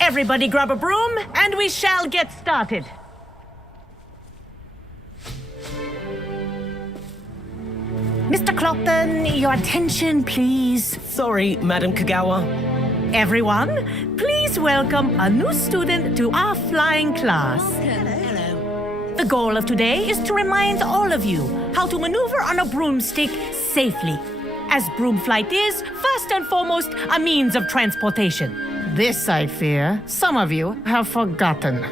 Everybody grab a broom, and we shall get started. Mr. Clopton, your attention, please. Sorry, Madam Kagawa. Everyone, please welcome a new student to our flying class. Hello. The goal of today is to remind all of you how to maneuver on a broomstick safely, as broom flight is, first and foremost, a means of transportation. This, I fear, some of you have forgotten.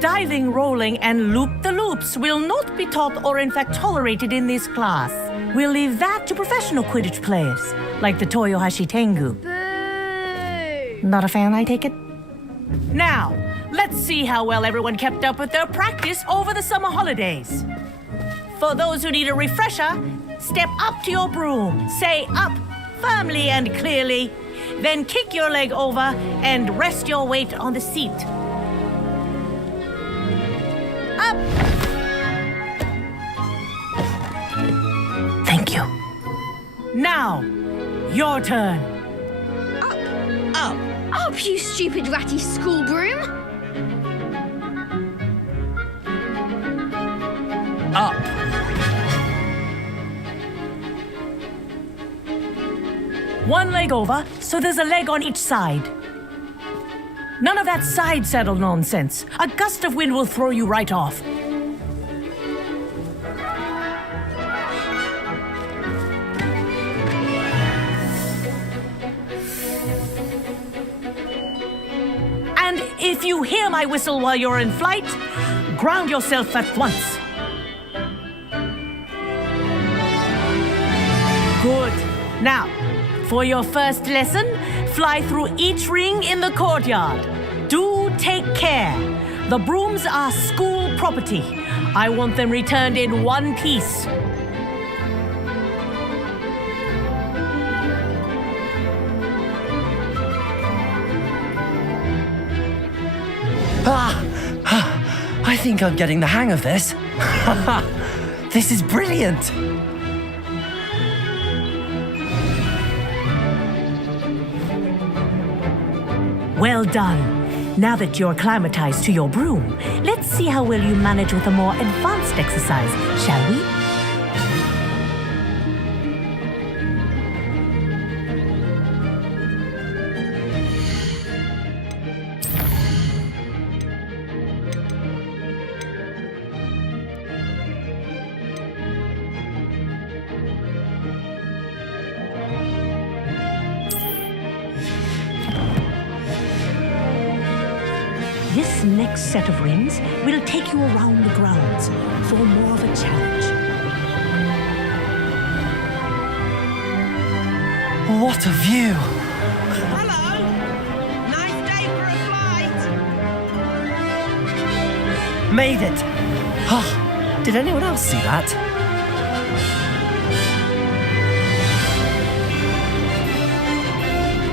Diving, rolling, and loop-the-loops will not be taught or in fact tolerated in this class. We'll leave that to professional Quidditch players, like the Toyohashi Tengu. Boo! Not a fan, I take it? Now, let's see how well everyone kept up with their practice over the summer holidays. For those who need a refresher, step up to your broom, say up firmly and clearly, then kick your leg over and rest your weight on the seat. Up! Thank you. Now, your turn. Up, you stupid ratty school broom! Up. One leg over, so there's a leg on each side. None of that side saddle nonsense. A gust of wind will throw you right off. And if you hear my whistle while you're in flight, ground yourself at once. Good. Now, for your first lesson, fly through each ring in the courtyard. Do take care. The brooms are school property. I want them returned in one piece. I think I'm getting the hang of this. This is brilliant. Well done. Now that you're acclimatized to your broom, let's see how well you manage with a more advanced exercise, shall we? This next set of rings will take you around the grounds for more of a challenge. What a view! Hello! Nice day for a flight! Made it! Ah, did anyone else see that?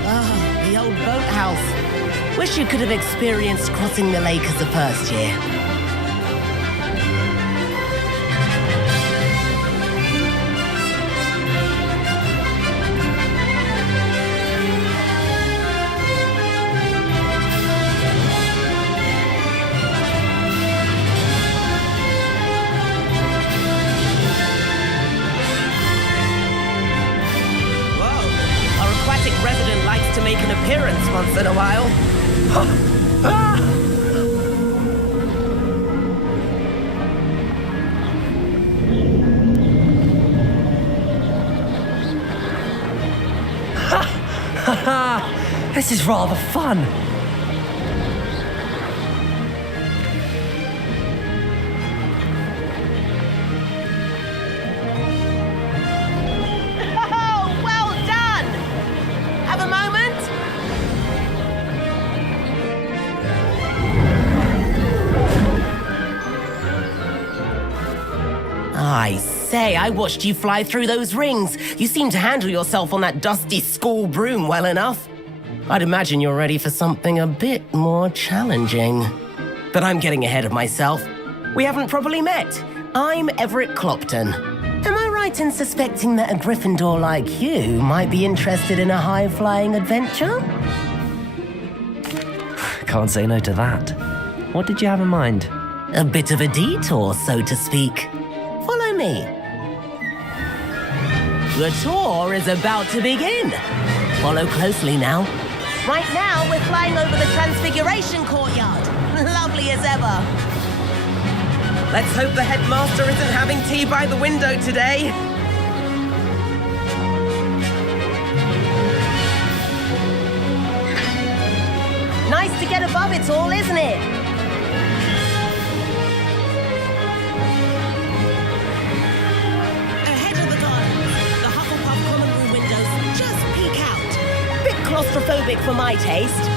Ah, the old boathouse. Wish you could have experienced crossing the lake as a first year. Whoa, our aquatic resident likes to make an appearance once in a while. This is rather fun. Oh, well done! Have a moment? say, I watched you fly through those rings. You seem to handle yourself on that dusty school broom well enough. I'd imagine you're ready for something a bit more challenging. But I'm getting ahead of myself. We haven't properly met. I'm Everett Clopton. Am I right in suspecting that a Gryffindor like you might be interested in a high-flying adventure? Can't say no to that. What did you have in mind? A bit of a detour, so to speak. Follow me. The tour is about to begin. Follow closely now. Right now, we're flying over the Transfiguration Courtyard. Lovely as ever. Let's hope the headmaster isn't having tea by the window today. Nice to get above it all, isn't it? Ahead of the garden, the Hufflepuff common room windows just peek out. Bit claustrophobic for my taste.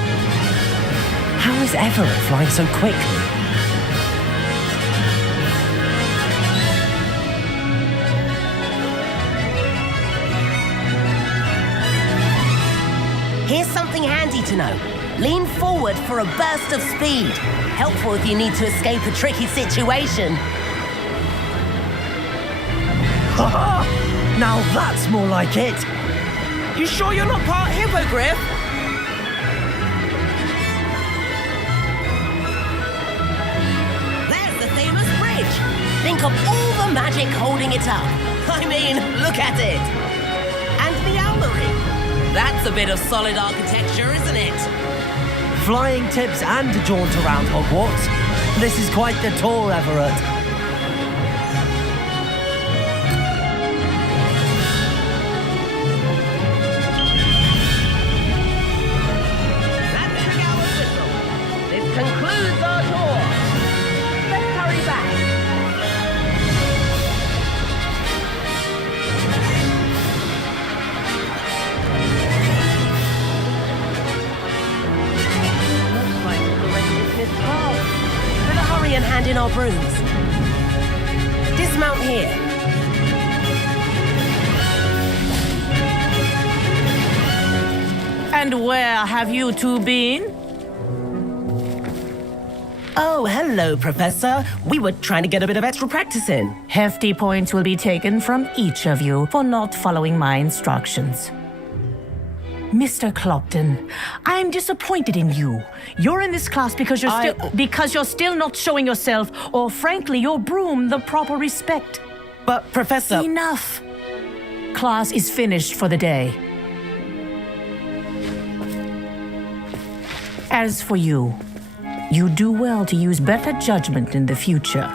How is Everett flying so quickly? Here's something handy to know. Lean forward for a burst of speed. Helpful if you need to escape a tricky situation. Now that's more like it. You sure you're not part hippogriff? There's the famous bridge. Think of all the magic holding it up. I mean, look at it. And the owlery. That's a bit of solid architecture, isn't it? Flying tips and a jaunt around Hogwarts. This is quite the tour, Everett. That's the gallows whistle. This concludes our tour. Let's hurry back. Looks like we've already dismissed class. Better hurry and hand in our brooms. Dismount here. And where have you two been? Oh, hello, Professor. We were trying to get a bit of extra practice in. Hefty points will be taken from each of you for not following my instructions. Mr. Clopton, I'm disappointed in you. You're in this class because you're still not showing yourself, or frankly, your broom the proper respect. But, Professor... Enough. Class is finished for the day. As for you, you do well to use better judgment in the future.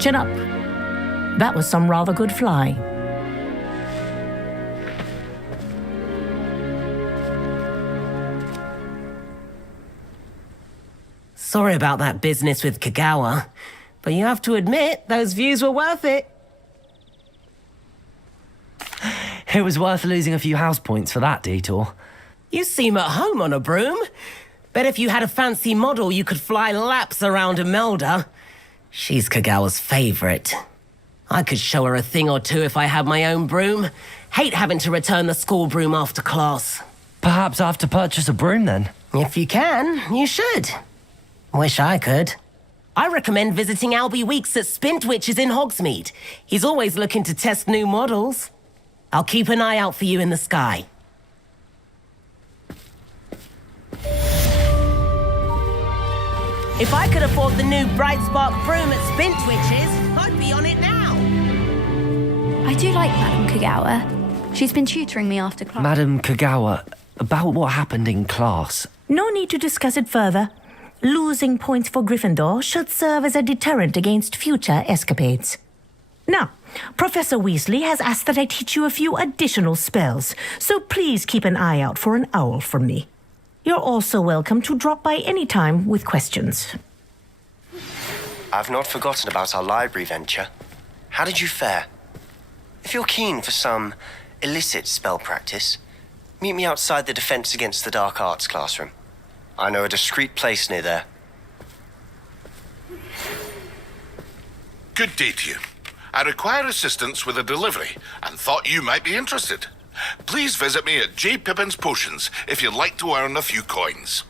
Chin up. That was some rather good flying. Sorry about that business with Kagawa, but you have to admit, those views were worth it. It was worth losing a few house points for that detour. You seem at home on a broom. Bet if you had a fancy model, you could fly laps around Imelda. She's Kagawa's favorite. I could show her a thing or two if I had my own broom. Hate having to return the school broom after class. Perhaps I have to purchase a broom then. If you can, you should. Wish I could. I recommend visiting Albie Weeks at Spintwitches in Hogsmeade. He's always looking to test new models. I'll keep an eye out for you in the sky. If I could afford the new Bright Spark broom at Spintwitches, I'd be on it now. I do like Madame Kagawa. She's been tutoring me after class. Madam Kagawa, about what happened in class. No need to discuss it further. Losing points for Gryffindor should serve as a deterrent against future escapades. Now, Professor Weasley has asked that I teach you a few additional spells, so please keep an eye out for an owl from me. You're also welcome to drop by any time with questions. I've not forgotten about our library venture. How did you fare? If you're keen for some illicit spell practice, meet me outside the Defense Against the Dark Arts classroom. I know a discreet place near there. Good day to you. I require assistance with a delivery and thought you might be interested. Please visit me at J. Pippin's Potions if you'd like to earn a few coins.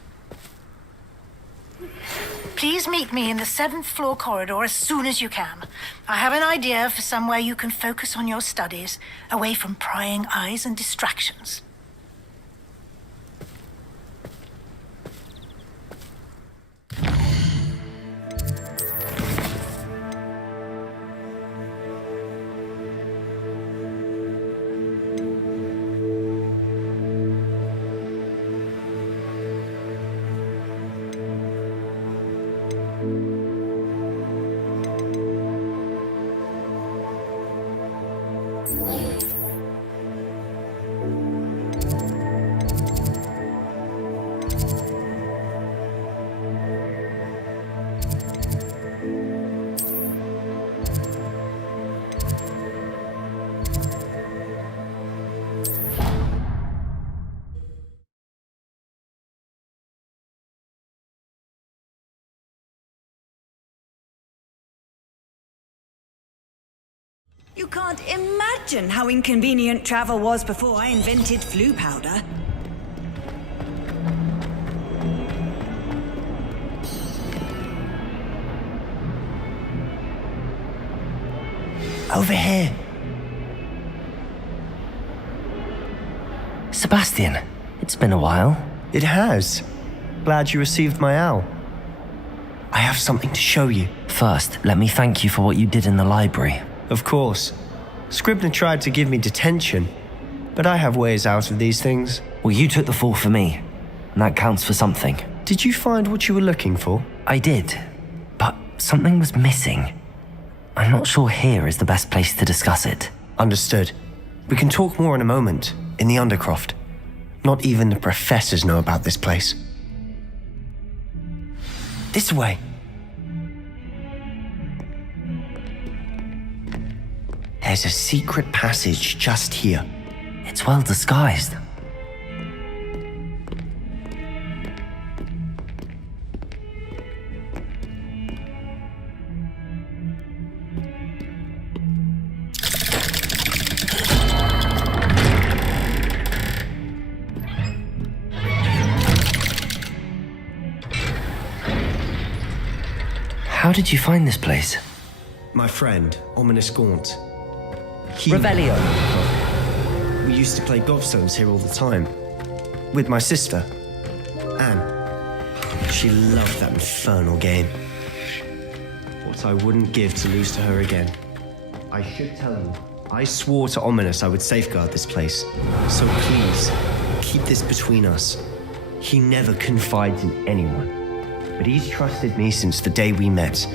Please meet me in the 7th floor corridor as soon as you can. I have an idea for somewhere you can focus on your studies, away from prying eyes and distractions. You can't imagine how inconvenient travel was before I invented flu powder. Over here. Sebastian, it's been a while. It has. Glad you received my owl. I have something to show you. First, let me thank you for what you did in the library. Of course. Scribner tried to give me detention, but I have ways out of these things. Well, you took the fall for me, and that counts for something. Did you find what you were looking for? I did, but something was missing. I'm not sure here is the best place to discuss it. Understood. We can talk more in a moment, in the Undercroft. Not even the professors know about this place. This way. There's a secret passage just here. It's well disguised. How did you find this place? My friend, Ominous Gaunt. Revelio. We used to play gobstones here all the time. With my sister, Anne. She loved that infernal game. What I wouldn't give to lose to her again. I should tell you, I swore to Ominous I would safeguard this place. So please, keep this between us. He never confides in anyone. But he's trusted me since the day we met.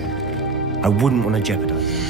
I wouldn't want to jeopardize it.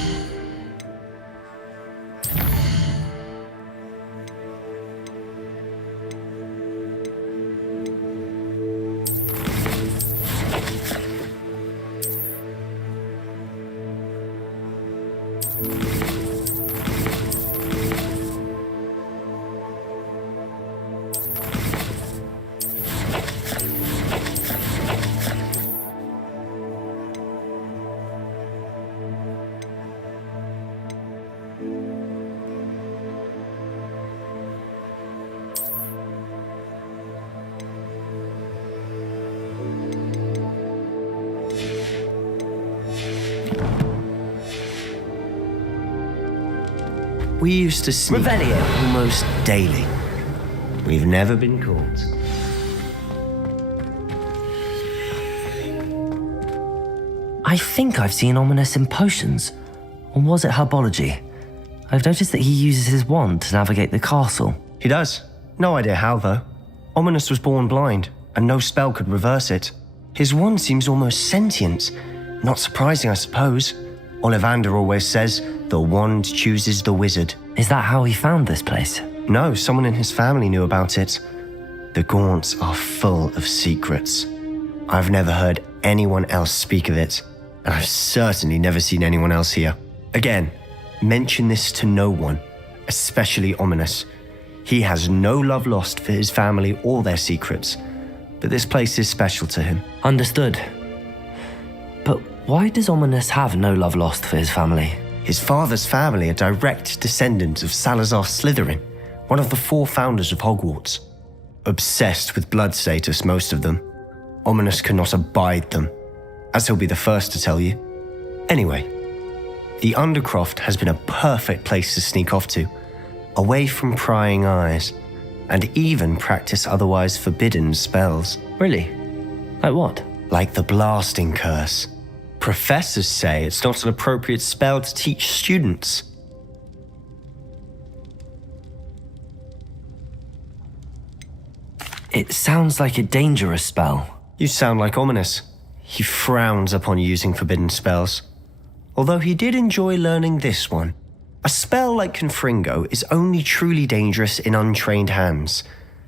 We used to sneak almost daily. We've never been caught. I think I've seen Ominous in potions. Or was it herbology? I've noticed that he uses his wand to navigate the castle. He does. No idea how, though. Ominous was born blind, and no spell could reverse it. His wand seems almost sentient. Not surprising, I suppose. Ollivander always says, the wand chooses the wizard. Is that how he found this place? No, someone in his family knew about it. The Gaunts are full of secrets. I've never heard anyone else speak of it, and I've certainly never seen anyone else here. Again, mention this to no one, especially Ominous. He has no love lost for his family or their secrets, but this place is special to him. Understood. But Why does Ominous have no love lost for his family? His father's family are direct descendants of Salazar Slytherin, one of the 4 founders of Hogwarts. Obsessed with blood status, most of them. Ominous cannot abide them, as he'll be the first to tell you. Anyway, the Undercroft has been a perfect place to sneak off to, away from prying eyes, and even practice otherwise forbidden spells. Really? Like what? Like the Blasting Curse. Professors say it's not an appropriate spell to teach students. It sounds like a dangerous spell. You sound like Ominous. He frowns upon using forbidden spells. Although he did enjoy learning this one. A spell like Confringo is only truly dangerous in untrained hands.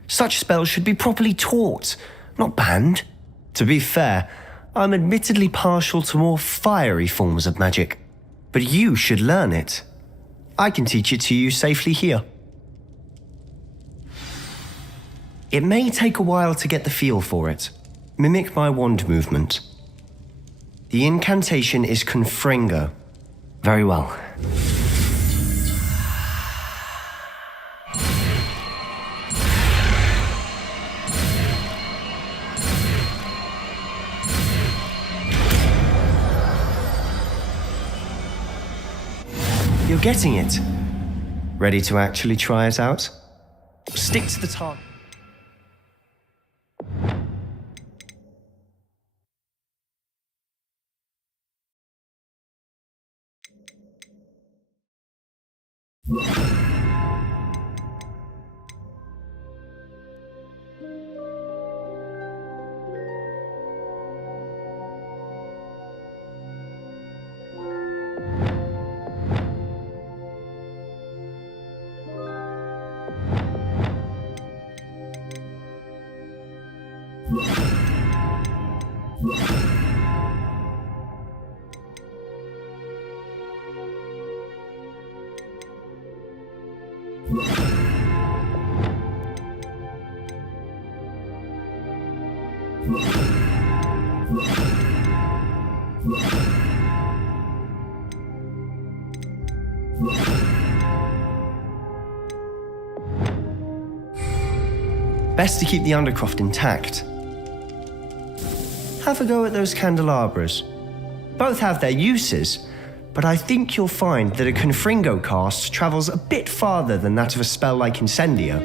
Such spells should be properly taught, not banned. To be fair, I'm admittedly partial to more fiery forms of magic. But you should learn it. I can teach it to you safely here. It may take a while to get the feel for it. Mimic my wand movement. The incantation is Confringo. Very well. You're getting it. Ready to actually try it out? Stick to the target. Best to keep the Undercroft intact. Have a go at those candelabras. Both have their uses, but I think you'll find that a Confringo cast travels a bit farther than that of a spell like Incendio.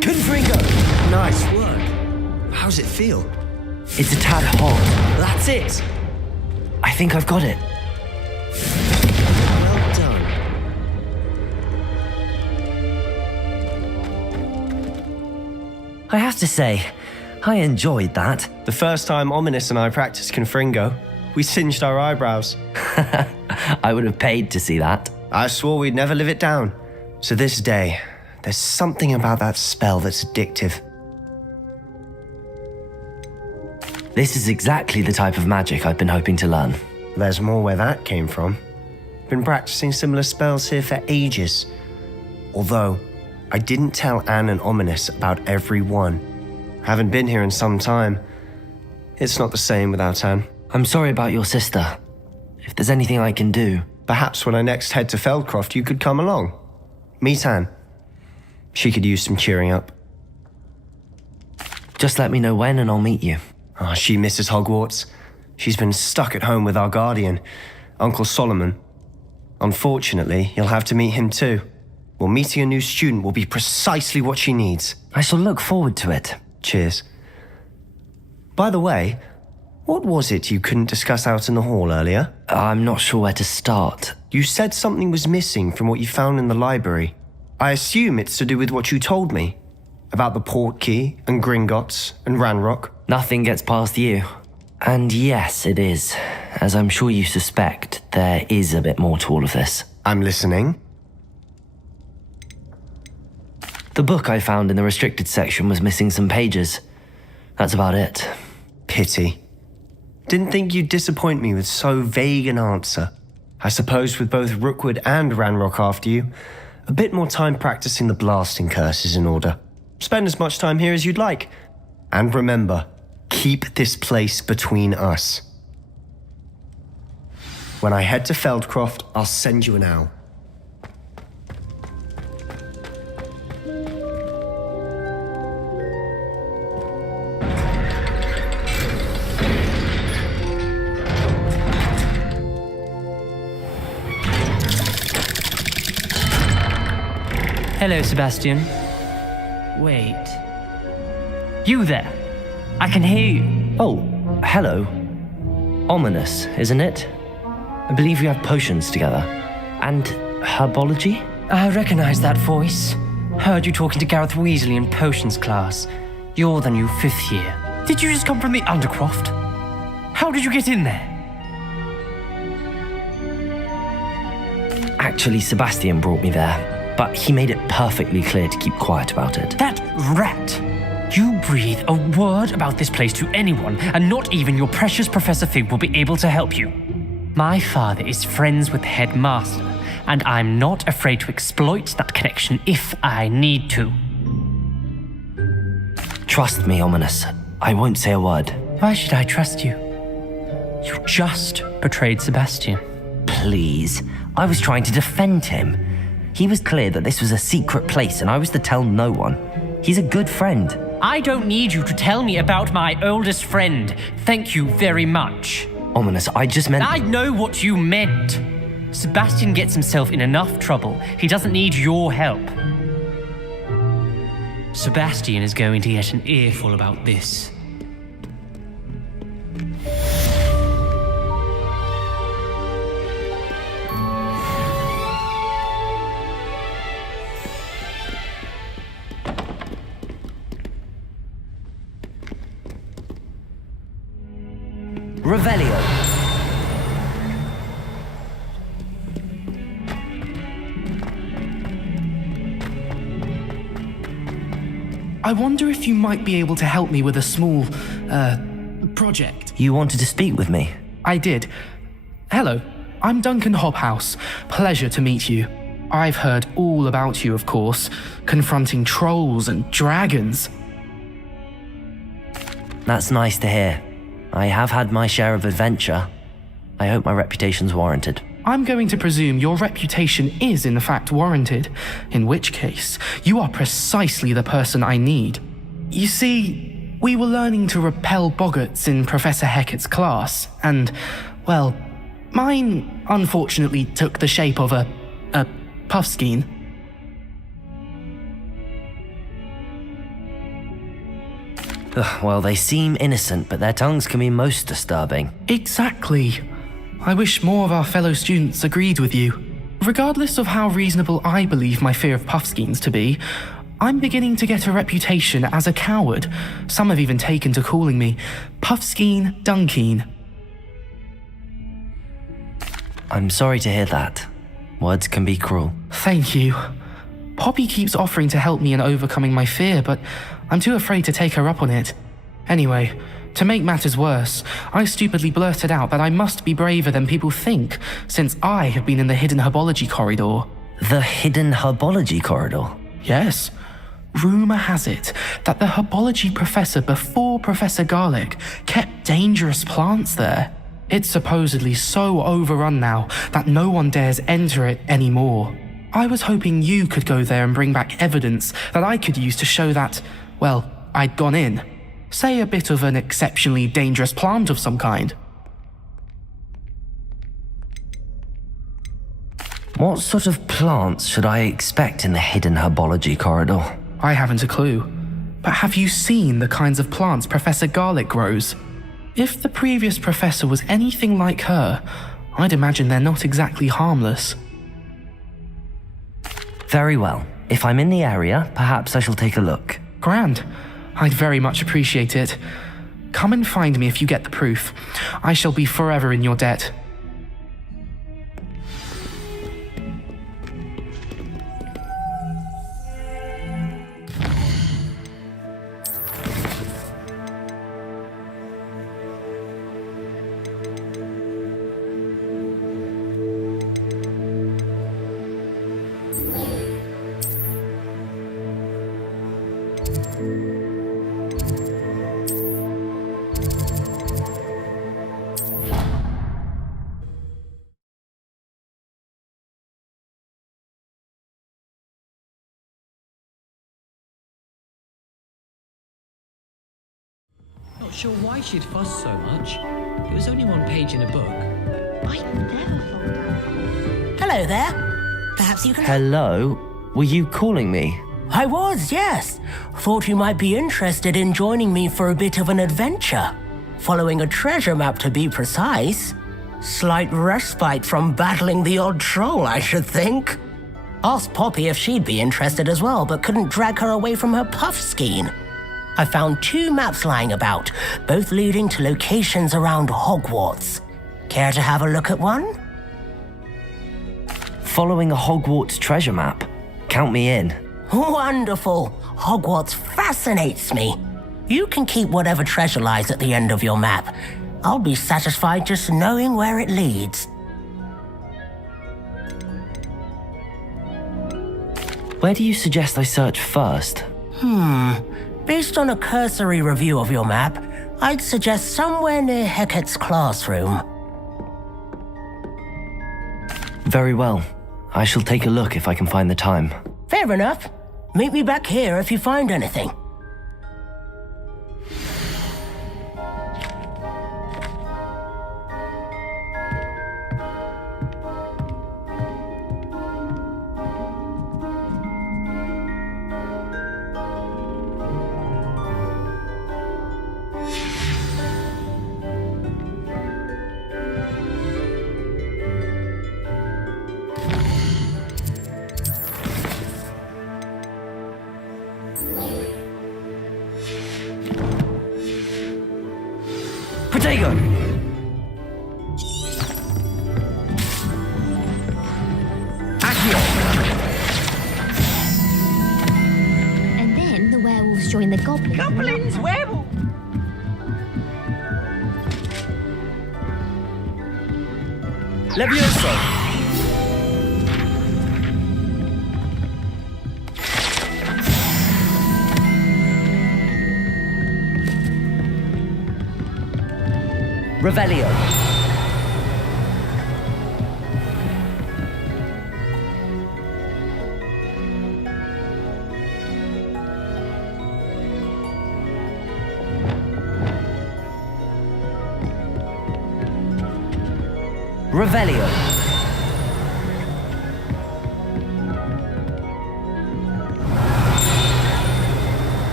Confringo! Nice work. How's it feel? It's a tad hot. That's it! I think I've got it. Well done. I have to say, I enjoyed that. The first time Ominous and I practiced Confringo, we singed our eyebrows. I would have paid to see that. I swore we'd never live it down. So this day, there's something about that spell that's addictive. This is exactly the type of magic I've been hoping to learn. There's more where that came from. Been practicing similar spells here for ages. Although, I didn't tell Anne and Ominous about every one. Haven't been here in some time. It's not the same without Anne. I'm sorry about your sister. If there's anything I can do... Perhaps when I next head to Feldcroft, you could come along. Meet Anne. She could use some cheering up. Just let me know when and I'll meet you. Oh, she misses Hogwarts. She's been stuck at home with our guardian, Uncle Solomon. Unfortunately, you'll have to meet him too. Well, meeting a new student will be precisely what she needs. I shall look forward to it. Cheers. By the way, what was it you couldn't discuss out in the hall earlier? I'm not sure where to start. You said something was missing from what you found in the library. I assume it's to do with what you told me. About the Portkey and Gringotts and Ranrock. Nothing gets past you. And yes, it is. As I'm sure you suspect, there is a bit more to all of this. I'm listening. The book I found in the restricted section was missing some pages. That's about it. Pity. Didn't think you'd disappoint me with so vague an answer. I suppose with both Rookwood and Ranrock after you, a bit more time practicing the blasting curse is in order. Spend as much time here as you'd like. And remember, keep this place between us. When I head to Feldcroft, I'll send you an owl. Hello, Sebastian. Wait. You there? I can hear you. Oh, hello. Ominous, isn't it? I believe we have potions together. And herbology? I recognize that voice. Heard you talking to Gareth Weasley in potions class. You're the new 5th year. Did you just come from the Undercroft? How did you get in there? Actually, Sebastian brought me there. But he made it perfectly clear to keep quiet about it. That rat! You breathe a word about this place to anyone, and not even your precious Professor Fig will be able to help you. My father is friends with the headmaster, and I'm not afraid to exploit that connection if I need to. Trust me, Ominous. I won't say a word. Why should I trust you? You just betrayed Sebastian. Please. I was trying to defend him. He was clear that this was a secret place and I was to tell no one. He's a good friend. I don't need you to tell me about my oldest friend. Thank you very much. Ominous, I just meant... I know what you meant. Sebastian gets himself in enough trouble. He doesn't need your help. Sebastian is going to get an earful about this. Revelio. I wonder if you might be able to help me with a small, project. You wanted to speak with me? I did. Hello, I'm Duncan Hobhouse. Pleasure to meet you. I've heard all about you, of course, confronting trolls and dragons. That's nice to hear. I have had my share of adventure. I hope my reputation's warranted. I'm going to presume your reputation is in fact warranted, in which case, you are precisely the person I need. You see, we were learning to repel boggarts in Professor Hecat's class, and, well, mine unfortunately took the shape of a puffskein. Well, they seem innocent, but their tongues can be most disturbing. Exactly. I wish more of our fellow students agreed with you. Regardless of how reasonable I believe my fear of puffskeins to be, I'm beginning to get a reputation as a coward. Some have even taken to calling me Puffskeen Dunkeen. I'm sorry to hear that. Words can be cruel. Thank you. Poppy keeps offering to help me in overcoming my fear, but I'm too afraid to take her up on it. Anyway, to make matters worse, I stupidly blurted out that I must be braver than people think, since I have been in the hidden herbology corridor. The hidden herbology corridor? Yes. Rumour has it that the herbology professor before Professor Garlick kept dangerous plants there. It's supposedly so overrun now that no one dares enter it anymore. I was hoping you could go there and bring back evidence that I could use to show that, well, I'd gone in. Say a bit of an exceptionally dangerous plant of some kind. What sort of plants should I expect in the hidden herbology corridor? I haven't a clue. But have you seen the kinds of plants Professor Garlick grows? If the previous professor was anything like her, I'd imagine they're not exactly harmless. Very well. If I'm in the area, perhaps I shall take a look. Grand. I'd very much appreciate it. Come and find me if you get the proof. I shall be forever in your debt. sure why she'd fuss so much. It was only one page in a book. I never fall down. Hello there. Perhaps you can... Hello? Were you calling me? I was, yes. Thought you might be interested in joining me for a bit of an adventure. Following a treasure map, to be precise. Slight respite from battling the odd troll, I should think. Asked Poppy if she'd be interested as well, but couldn't drag her away from her puff skein. I found 2 maps lying about, both leading to locations around Hogwarts. Care to have a look at one? Following a Hogwarts treasure map? Count me in. Wonderful. Hogwarts fascinates me. You can keep whatever treasure lies at the end of your map. I'll be satisfied just knowing where it leads. Where do you suggest I search first? Based on a cursory review of your map, I'd suggest somewhere near Hecat's classroom. Very well. I shall take a look if I can find the time. Fair enough. Meet me back here if you find anything. Protego! And then the werewolves join the goblins. Goblins, werewolves! Levioso! Revelio. Revelio.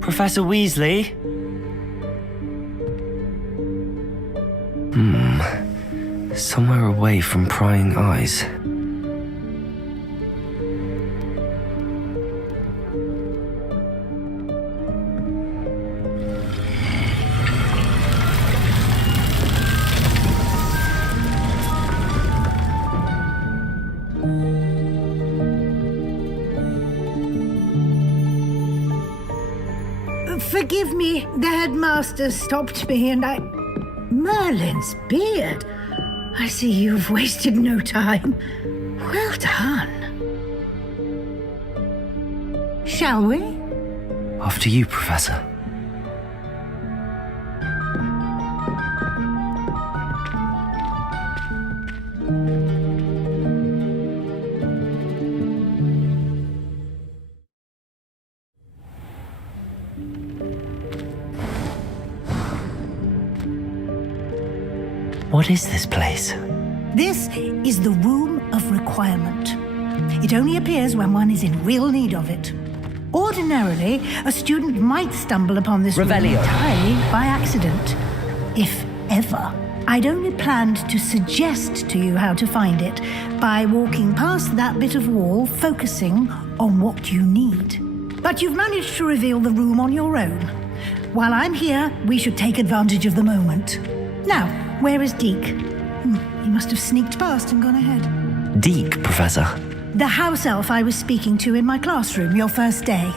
Professor Weasley? Somewhere away from prying eyes. Forgive me, the headmaster stopped me and I... Merlin's beard. I see you've wasted no time. Well done. Shall we? After you, Professor. What is this place? This is the Room of Requirement. It only appears when one is in real need of it. Ordinarily, a student might stumble upon this room Revelio. entirely by accident, if ever. I'd only planned to suggest to you how to find it by walking past that bit of wall, focusing on what you need. But you've managed to reveal the room on your own. While I'm here, we should take advantage of the moment. Now, where is Deke? He must have sneaked past and gone ahead. Deke, Professor. The house elf I was speaking to in my classroom your first day.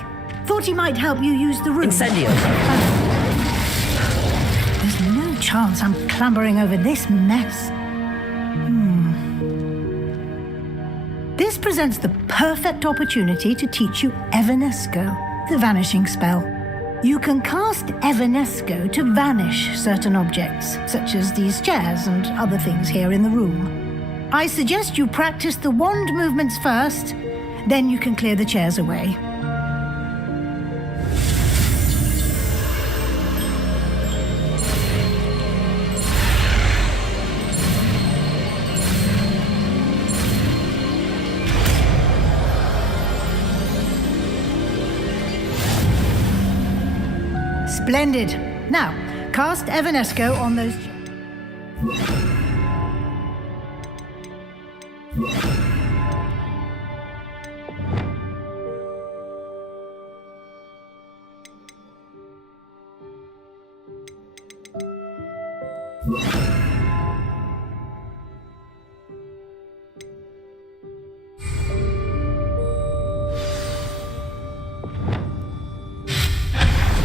Thought he might help you use the room. Incendio. There's no chance I'm clambering over this mess. This presents the perfect opportunity to teach you Evanesco, the vanishing spell. You can cast Evanesco to vanish certain objects, such as these chairs and other things here in the room. I suggest you practice the wand movements first, Then you can clear the chairs away. Splendid. Now, cast Evanesco on those...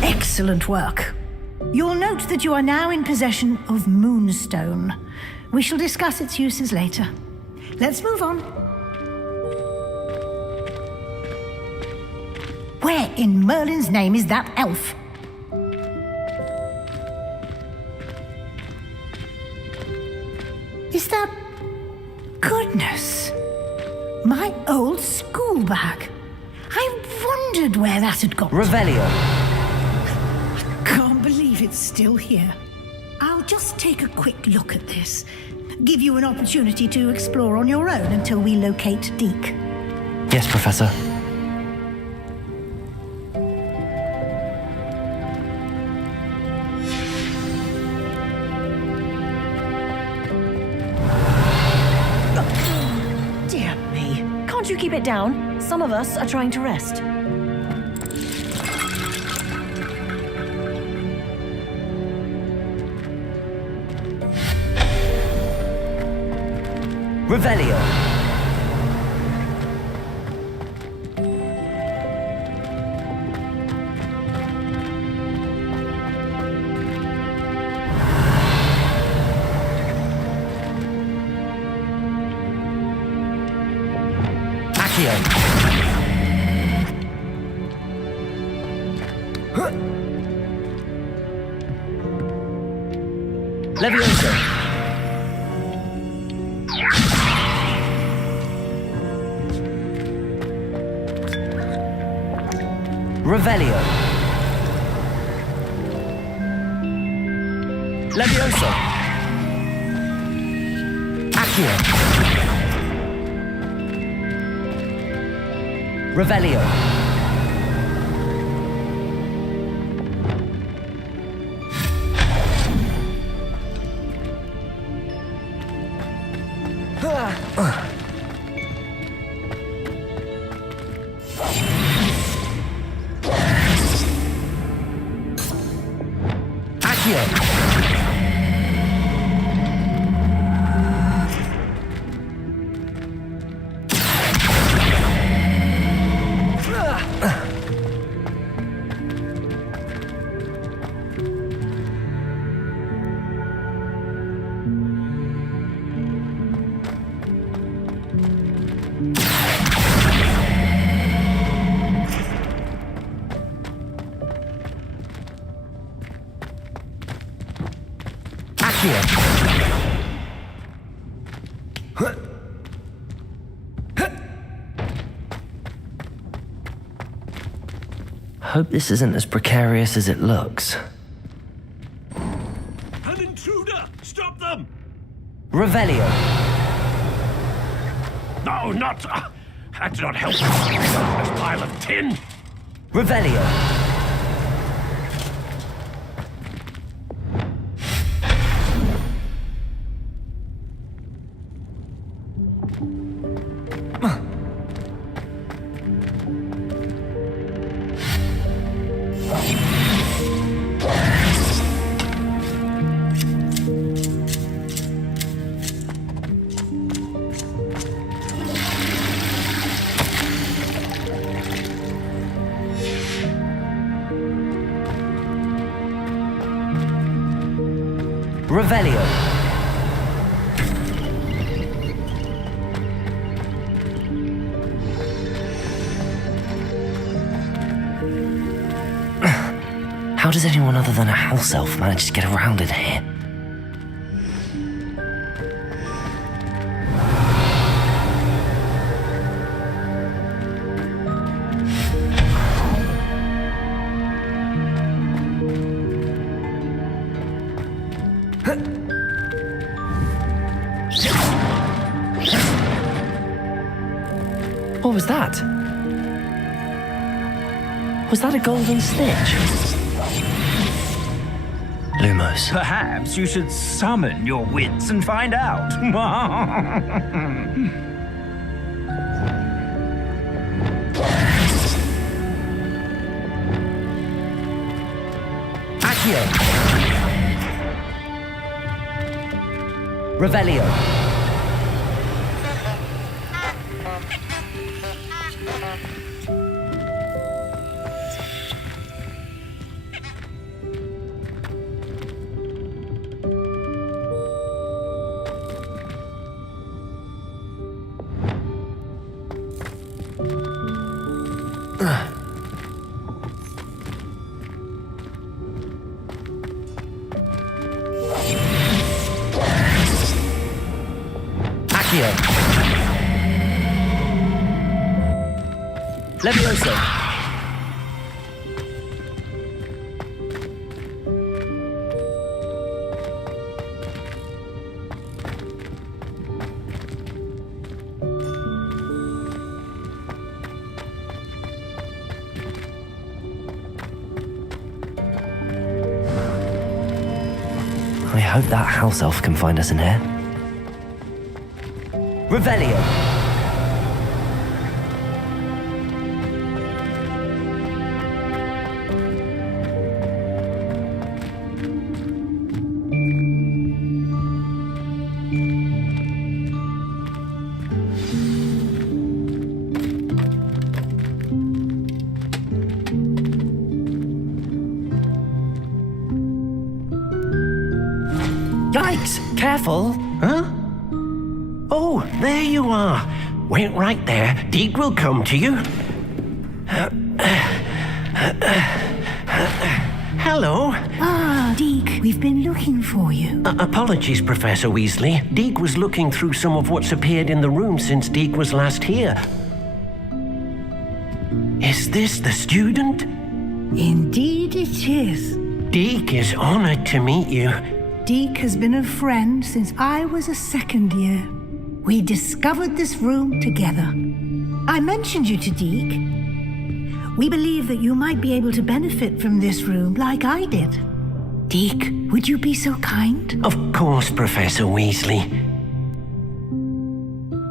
Excellent work. You'll note that you are now in possession of Moonstone. We shall discuss its uses later. Let's move on. Where in Merlin's name is that elf? Is that... Goodness! My old school bag. I wondered where that had got. Revelio. Can't believe it's still here. I'll just take a quick look at this. Give you an opportunity to explore on your own until we locate Deke. Yes, Professor. Dear me. Can't you keep it down? Some of us are trying to rest. Revelio. Accio. Levioso. Revelio. Levioso. Accio. Revelio. Hope this isn't as precarious as it looks. An intruder! Stop them! Revelio. No, not... that did not help. This pile of tin! Revelio. Revelio. How does anyone other than a house elf manage to get around in here? was that? Was that a golden snitch? Lumos. Perhaps you should summon your wits and find out. Accio. Revelio. Accio. Levioso. I hope that house elf can find us in here. Revelio. Yikes! Careful! Huh? Oh, there you are. Wait right there. Deke will come to you. Hello. Ah, Deke, we've been looking for you. Apologies, Professor Weasley. Deke was looking through some of what's appeared in the room since Deke was last here. Is this the student? Indeed it is. Deke is honored to meet you. Deke has been a friend since I was a second year. We discovered this room together. I mentioned you to Deke. We believe that you might be able to benefit from this room like I did. Deke, would you be so kind? Of course, Professor Weasley.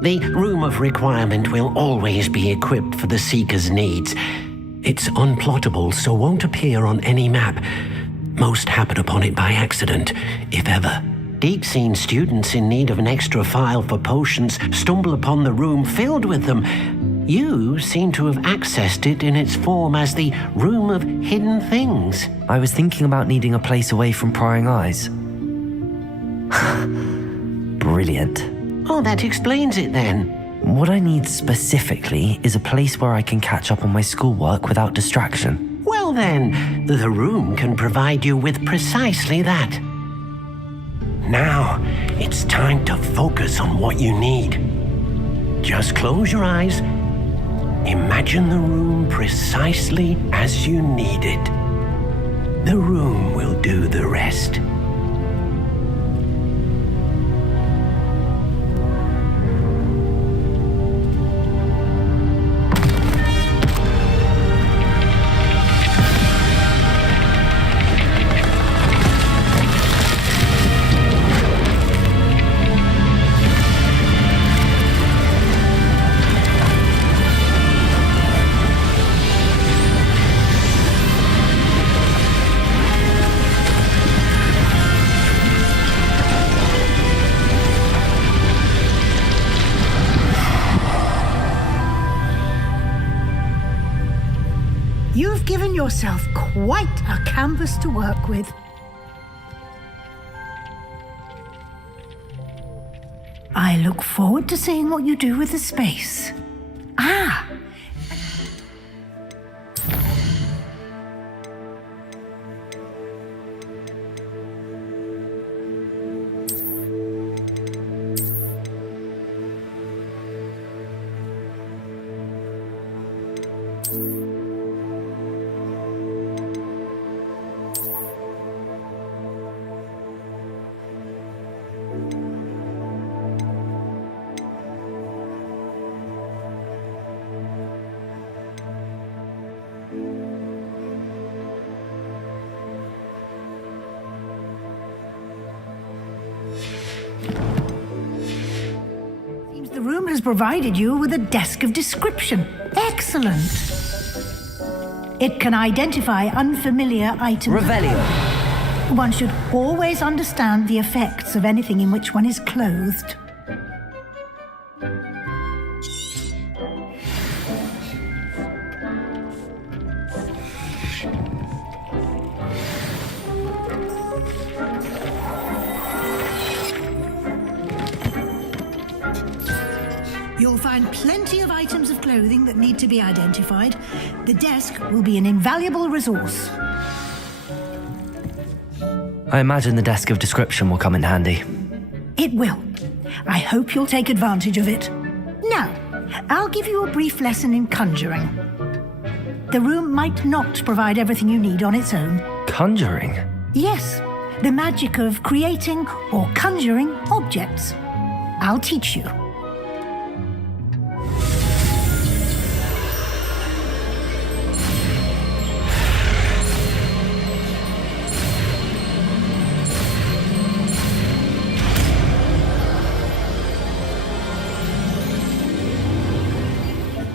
The Room of Requirement will always be equipped for the Seeker's needs. It's unplottable, so won't appear on any map. Most happen upon it by accident, if ever. Deke's seen students in need of an extra file for potions stumble upon the room filled with them. You seem to have accessed it in its form as the Room of Hidden Things. I was thinking about needing a place away from prying eyes. Brilliant. Oh, that explains it then. What I need specifically is a place where I can catch up on my schoolwork without distraction. Well then, the room can provide you with precisely that. Now, it's time to focus on what you need. Just close your eyes. Imagine the room precisely as you need it. The room will do the rest. You've given yourself quite a canvas to work with. I look forward to seeing what you do with the space. Ah! has provided you with a desk of description. Excellent. It can identify unfamiliar items. Revelio. One should always understand the effects of anything in which one is clothed. You'll find plenty of items of clothing that need to be identified. The desk will be an invaluable resource. I imagine the desk of description will come in handy. It will. I hope you'll take advantage of it. Now, I'll give you a brief lesson in conjuring. The room might not provide everything you need on its own. Conjuring? Yes, the magic of creating or conjuring objects. I'll teach you.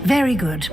Very good.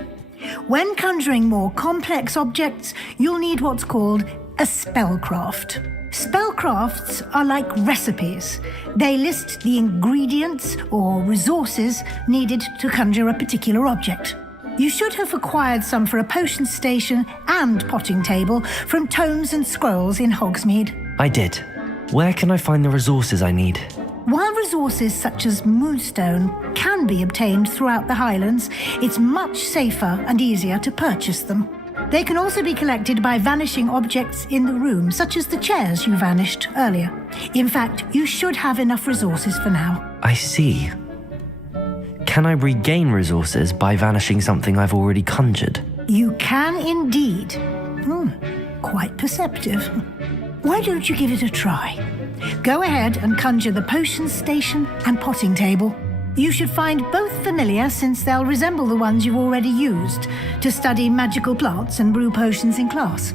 When conjuring more complex objects, you'll need what's called a spellcraft. Spellcrafts are like recipes. They list the ingredients or resources needed to conjure a particular object. You should have acquired some for a potion station and potting table from tomes and scrolls in Hogsmeade. I did. Where can I find the resources I need? While resources such as moonstone can be obtained throughout the Highlands, it's much safer and easier to purchase them. They can also be collected by vanishing objects in the room, such as the chairs you vanished earlier. In fact, you should have enough resources for now. I see. Can I regain resources by vanishing something I've already conjured? You can indeed. Quite perceptive. Why don't you give it a try? Go ahead and conjure the potion station and potting table. You should find both familiar, since they'll resemble the ones you've already used to study magical plants and brew potions in class.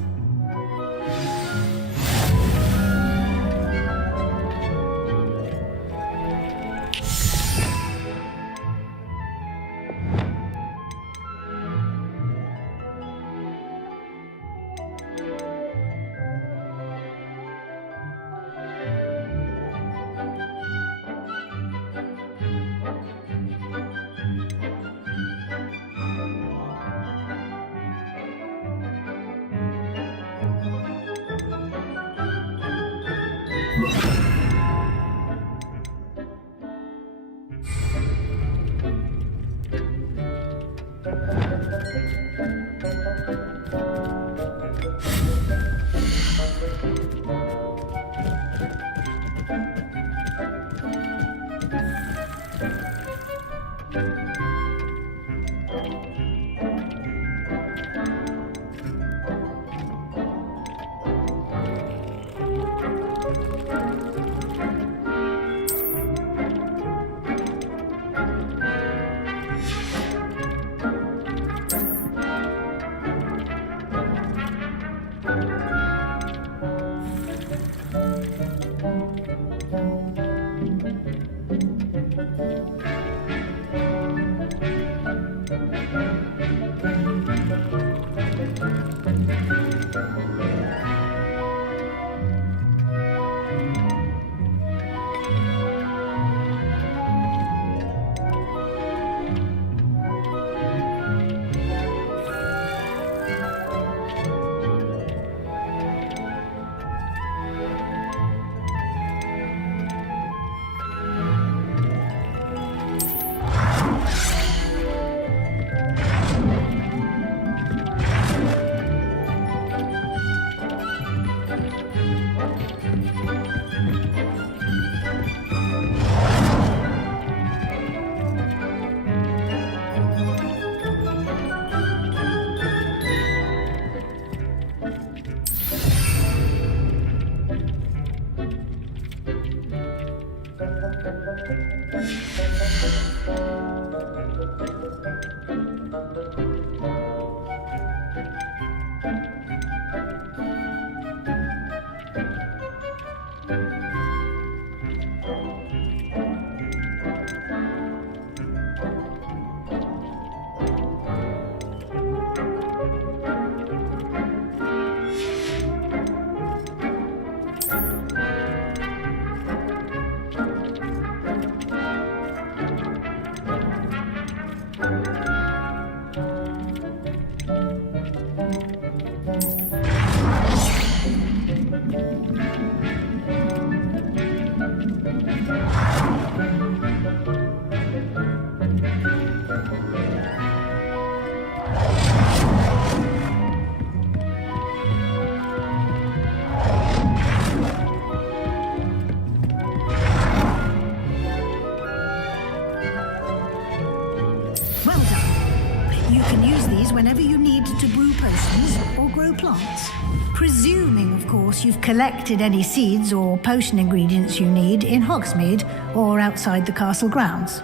plants. Presuming, of course, you've collected any seeds or potion ingredients you need in Hogsmeade or outside the castle grounds.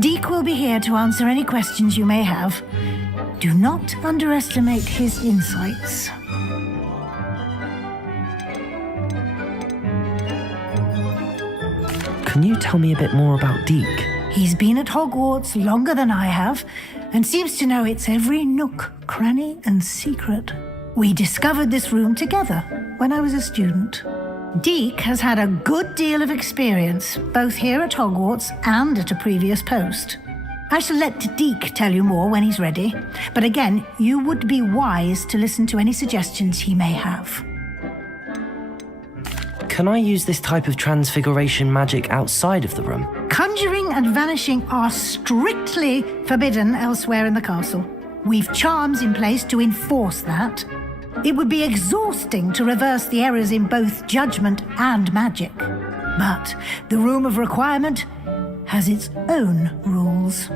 Deek will be here to answer any questions you may have. Do not underestimate his insights. Can you tell me a bit more about Deek? He's been at Hogwarts longer than I have, and seems to know its every nook, cranny, and secret. We discovered this room together when I was a student. Deek has had a good deal of experience, both here at Hogwarts and at a previous post. I shall let Deek tell you more when he's ready, but again, you would be wise to listen to any suggestions he may have. Can I use this type of transfiguration magic outside of the room? Conjuring and vanishing are strictly forbidden elsewhere in the castle. We've charms in place to enforce that. It would be exhausting to reverse the errors in both judgment and magic. But the Room of Requirement has its own rules.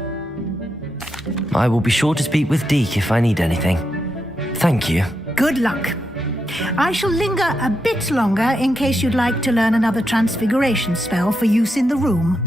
I will be sure to speak with Deek if I need anything. Thank you. Good luck. I shall linger a bit longer in case you'd like to learn another transfiguration spell for use in the room.